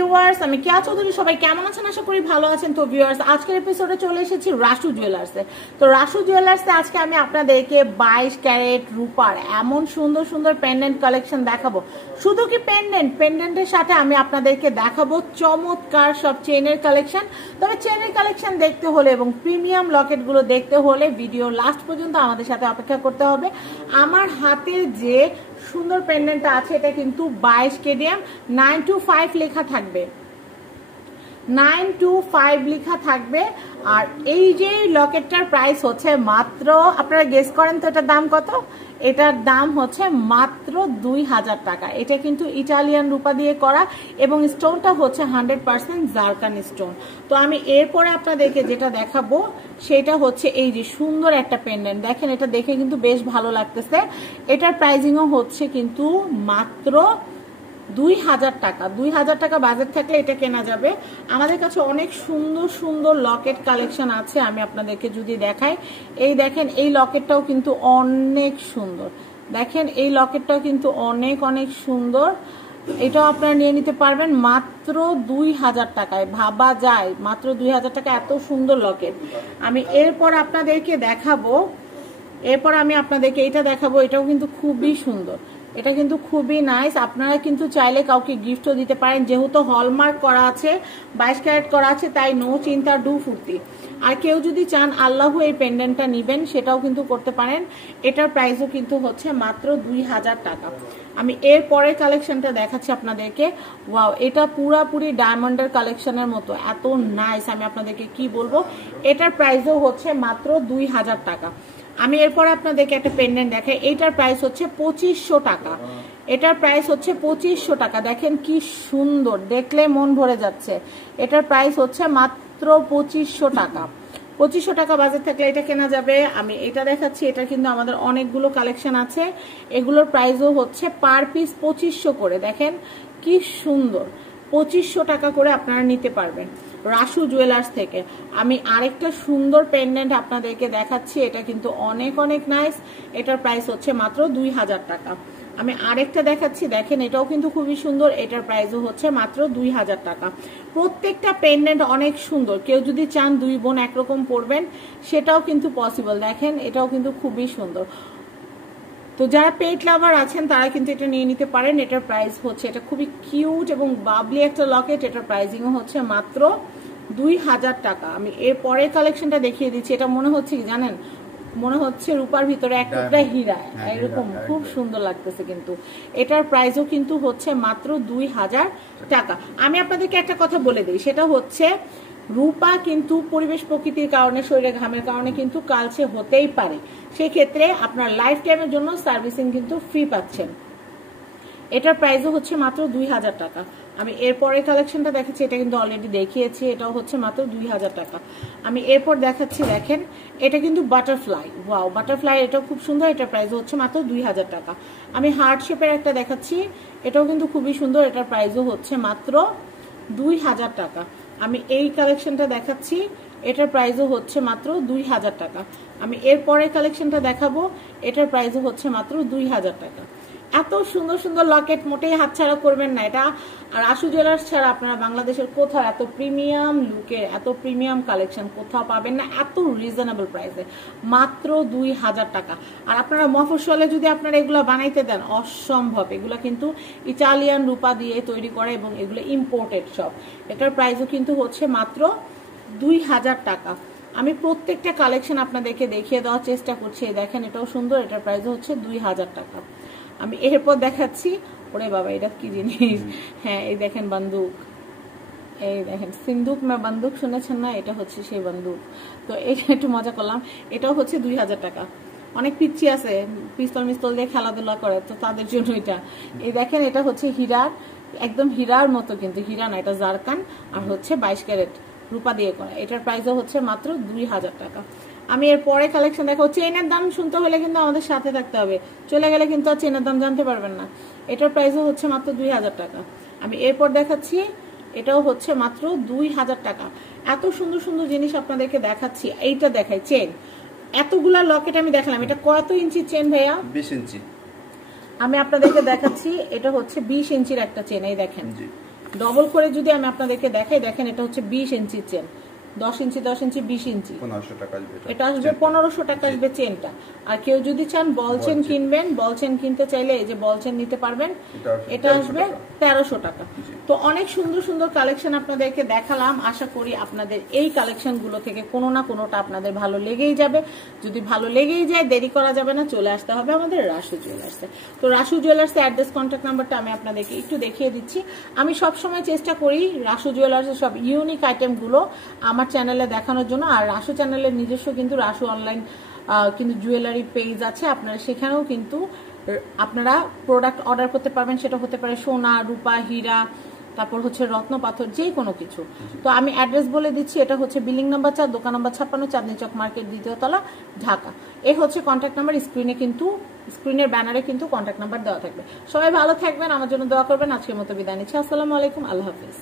Viewers, আমি কেয়া চৌধুরী। সবাই কেমন আছেন? আশা করি ভালো আছেন। তো ভিউয়ার্স, আজকের এপিসোডে চলে এসেছি রাসু জুয়েলার্সে। তো রাসু জুয়েলার্সে আজকে আমি আপনাদেরকে 22 ক্যারেট রূপার এমন সুন্দর সুন্দর পেন্ডেন্ট কালেকশন দেখাবো। শুধু কি পেন্ডেন্টের সাথে আমি আপনাদেরকে দেখাবো চমৎকার সব চেনের কালেকশন। তবে চেনের কালেকশন দেখতে হলে এবং প্রিমিয়াম লকেটগুলো দেখতে হলে ভিডিও লাস্ট পর্যন্ত আমাদের সাথে অপেক্ষা করতে হবে। আমার হাতের যে সুন্দর পেন্ডেন্টটা আছে এটা কিন্তু 22 কেডিএম 925 লেখা থাকবে, 925 লেখা থাকবে। আর এই যে লকেটটার প্রাইস হচ্ছে মাত্র, আপনারা গেস করেন তো এটার দাম কত? এটার দাম হচ্ছে মাত্র 2000 টাকা। এটা কিন্তু ইটালিয়ান রূপা দিয়ে করা এবং স্টোনটা হচ্ছে 100% জারকান স্টোন। তো আমি এরপরে আপনাদেরকে যেটা দেখাবো সেটা হচ্ছে এই যে সুন্দর একটা পেন্ডেন্ট। দেখেন, এটা দেখে কিন্তু বেশ ভালো লাগতেছে। এটার প্রাইজিংও হচ্ছে কিন্তু মাত্র 2000 টাকা। 2000 টাকা বাজেট থাকলে এটা কেনা যাবে। আমাদের কাছে অনেক সুন্দর সুন্দর লকেট কালেকশন আছে, আমি আপনাদেরকে যদি দেখাই। এই দেখেন, এই লকেটটাও কিন্তু অনেক সুন্দর। দেখেন, এই লকেটটাও কিন্তু অনেক অনেক সুন্দর। এটাও আপনারা নিয়ে নিতে পারবেন মাত্র 2000 টাকায়। ভাবা যায় মাত্র 2000 টাকা এত সুন্দর লকেট। আমি এরপর আপনাদেরকে দেখাবো, এটা দেখাবো। এটাও কিন্তু খুবই সুন্দর, এটা কিন্তু খুবই নাইস। আপনারা কিন্তু চাইলে কাউকে গিফটও দিতে পারেন, যেহেতু হলমার্ক করা আছে, 22 ক্যারেট করা আছে, তাই নো চিন্তা, ডু ফুর্তি। আর কেউ যদি চান আল্লাহু এই পেন্ডেন্টটা নিবেন সেটাও কিন্তু করতে পারেন। এটার প্রাইসও কিন্তু হচ্ছে মাত্র 2000 টাকা। আমি এর পরের কালেকশনটা দেখাচ্ছি আপনাদেরকে। ওয়াও, এটা পুরাপুরি ডায়মন্ডের কালেকশনের মতো, এত নাইস। আমি আপনাদেরকে কি বলবো, এটার প্রাইসও হচ্ছে মাত্র 2000 টাকা। আমি এরপর আপনাদেরকে একটা পেন্ডেন্ট দেখাই। এটার প্রাইস হচ্ছে 2500 টাকা। এটার প্রাইস হচ্ছে 2500 টাকা। দেখেন কি সুন্দর, দেখলে মন ভরে যাচ্ছে। এটার প্রাইস হচ্ছে মাত্র 2500 টাকা। 2500 টাকা বাজেট থাকলে এটা কেনা যাবে। আমি এটা দেখাচ্ছি, এটা কিন্তু আমাদের অনেকগুলো কালেকশন আছে। এগুলোর প্রাইসও হচ্ছে পার পিস 2500 করে। দেখেন কি সুন্দর, 2500 টাকা করে আপনারা নিতে পারবেন রাসু জুয়েলার্স থেকে। আমি আরেকটা সুন্দর পেন্ডেন্ট আপনাদেরকে দেখাচ্ছি, এটা কিন্তু অনেক অনেক নাইস। এটার প্রাইস হচ্ছে মাত্র 2000 টাকা। আমি আরেকটা দেখাচ্ছি, দেখেন এটাও কিন্তু খুবই সুন্দর। এটার প্রাইসও হচ্ছে মাত্র 2000 টাকা। প্রত্যেকটা পেন্ডেন্ট অনেক সুন্দর। কেউ যদি চান দুই বোন একরকম পরবেন সেটাও কিন্তু পসিবল। দেখেন, এটাও কিন্তু খুবই সুন্দর। তো যারা পেট লাভার আছেন তারা কিন্তু এটা নিয়ে নিতে পারেন। এটার প্রাইস হচ্ছে, এটা খুবই কিউট এবং বাবলি একটা লকেট। এটার প্রাইসিংও হচ্ছে মাত্র 2000 টাকা। আমি এর পরের কালেকশনটা দেখিয়ে দিচ্ছি। এটা মনে হচ্ছে কি জানেন, মনে হচ্ছে রূপার ভিতরে এক টুকরা হীরা, এরকম খুব সুন্দর লাগতেছে। কিন্তু এটার প্রাইসও কিন্তু হচ্ছে মাত্র 2000 টাকা। আমি আপনাদেরকে একটা কথা বলে দিই, সেটা হচ্ছে রূপা কিন্তু পরিবেশ প্রকৃতির কারণে, শরীরে ঘামের কারণে কিন্তু কালচে হতেই পারে। সেক্ষেত্রে আপনার লাইফ টাইমের জন্য সার্ভিসিং কিন্তু ফ্রি পাচ্ছেন। এটার প্রাইসও হচ্ছে মাত্র 2000 টাকা। আমি এরপরের কালেকশনটা দেখাচ্ছি, এটা কিন্তু অলরেডি দেখিয়েছি। এটাও হচ্ছে মাত্র 2000 টাকা। আমি এরপর দেখাচ্ছি, দেখেন এটা কিন্তু বাটারফ্লাই। ওয়াও, বাটারফ্লাই, এটাও খুব সুন্দর। এটার প্রাইস হচ্ছে মাত্র 2000 টাকা। আমি হার্ট শেপের একটা দেখাচ্ছি, এটাও কিন্তু খুবই সুন্দর। এটার প্রাইসও হচ্ছে মাত্র 2000 টাকা। আমি এই কালেকশনটা দেখাচ্ছি, এটার প্রাইসও হচ্ছে মাত্র 2000 টাকা। আমি এরপরের কালেকশনটা দেখাবো, এটার প্রাইসও হচ্ছে মাত্র 2000 টাকা। এত সুন্দর সুন্দর লকেট মোটেই হাতছাড়া করবেন না। এটা আর রাসু জুয়েলার্স ছাড়া আপনারা বাংলাদেশের কোথাও এত প্রিমিয়াম লুকের, এত প্রিমিয়াম কালেকশন কোথাও পাবেন না এত রিজনেবল প্রাইসে, মাত্র 2000 টাকা। আর আপনারা মফস্বলে যদি আপনারা এগুলো বানাইতে দেন অসম্ভব। এগুলো কিন্তু ইটালিয়ান রূপা দিয়ে তৈরি করা এবং এগুলো ইম্পোর্টেড সব। এটার প্রাইসও কিন্তু হচ্ছে মাত্র 2000 টাকা। আমি প্রত্যেকটা কালেকশন আপনাদেরকে দেখিয়ে দেওয়ার চেষ্টা করছি। দেখেন, এটাও সুন্দর। এটার প্রাইসও হচ্ছে 2000 টাকা। আমি এরপর দেখাচ্ছি, ওরে বাবা এটা কি জিনিস, হ্যাঁ এই দেখেন বন্দুক, এই দেখেন সিন্দুক মে বন্দুক, শুনেছেন না? এটা হচ্ছে সেই বন্দুক। তো এটা একটু মজা করলাম। এটাও হচ্ছে 2000 টাকা। অনেক পিচ্ছি আছে, পিস্তল মিস্তল দিয়ে খেলাধুলা করে, তো তাদের জন্য এটা। এই দেখেন, এটা হচ্ছে হীরার, একদম হীরার মতো, কিন্তু হীরা না, এটা জারকান আর হচ্ছে 22 ক্যারেট রূপা দিয়ে করা। এটার প্রাইসও হচ্ছে মাত্র 2000 টাকা। আমি এর পরে কালেকশন দেখো। চেনের দাম শুনতে হলে কিন্তু আমাদের সাথে থাকতে হবে, চলে গেলে কিন্তু আর চেনের দাম জানতে পারবেন না। এটার প্রাইসও হচ্ছে মাত্র 2000 টাকা। আমি এরপর দেখাচ্ছি, এটাও হচ্ছে মাত্র 2000 টাকা। এত সুন্দর সুন্দর জিনিস আপনাদেরকে দেখাচ্ছি। এইটা দেখাই, চেন, এতগুলা লকেট আমি দেখালাম। এটা কত ইঞ্চি চেন ভাইয়া? 20 ইঞ্চি। আমি আপনাদেরকে দেখাচ্ছি, এটা হচ্ছে 20 ইঞ্চির একটা চেন। এই দেখেন, ডবল করে যদি আমি আপনাদেরকে দেখাই, দেখেন এটা হচ্ছে 20 ইঞ্চি চেন, 10 ইঞ্চি 10 ইঞ্চি 20 ইঞ্চি, 1500 টাকা আসবে এটা আসবে 1500 টাকা আসবে চেনটা। আর কেউ যদি চান বল চেন কিনবেন, বল চেন কিনতে চাইলে এই যে বল চেন নিতে পারবেন, এটা আসবে 1300 টাকা। তো অনেক সুন্দর সুন্দর কালেকশন আপনাদেরকে দেখালাম, আশা করি আপনাদের এই কালেকশনগুলো থেকে কোনো না কোনোটা আপনাদের ভালো লেগেই যাবে। যদি ভালো লেগেই যায় দেরি করা যাবে না, চলে আসতে হবে আমাদের রাসু জুয়েলার্সে। তো রাসু জুয়েলার্সের অ্যাড্রেস কন্ট্যাক্ট নাম্বারটা আমি আপনাদেরকে একটু দেখিয়ে দিচ্ছি। আমি সবসময় চেষ্টা করি রাসু জুয়েলার্সের সব ইউনিক আইটেমগুলো আমার চ্যানেলে দেখানোর জন্য। আর রাসু চ্যানেলের নিজস্ব কিন্তু রাসু অনলাইন কিন্তু জুয়েলারি পেজ আছে, আপনারা সেখানেও কিন্তু আপনারা প্রোডাক্ট অর্ডার করতে পারবেন। সেটা হতে পারে সোনা, রূপা, হীরা, তারপর হচ্ছে রত্ন পাথর, যে কোনো কিছু। তো আমি অ্যাড্রেস বলে দিচ্ছি, এটা হচ্ছে বিল্ডিং নাম্বার 4, দোকান নাম্বার 56, চাঁদনী চক মার্কেট, 2য় তলা, ঢাকা। এই হচ্ছে কন্ট্যাক্ট নাম্বার, স্ক্রিনের ব্যানারে কিন্তু কন্ট্যাক্ট নাম্বার দেওয়া থাকবে। সবাই ভালো থাকবেন, আমার জন্য দোয়া করবেন। আজকের মতো বিদায় নিচ্ছি। আসসালামু আলাইকুম, আল্লাহ হাফিজ।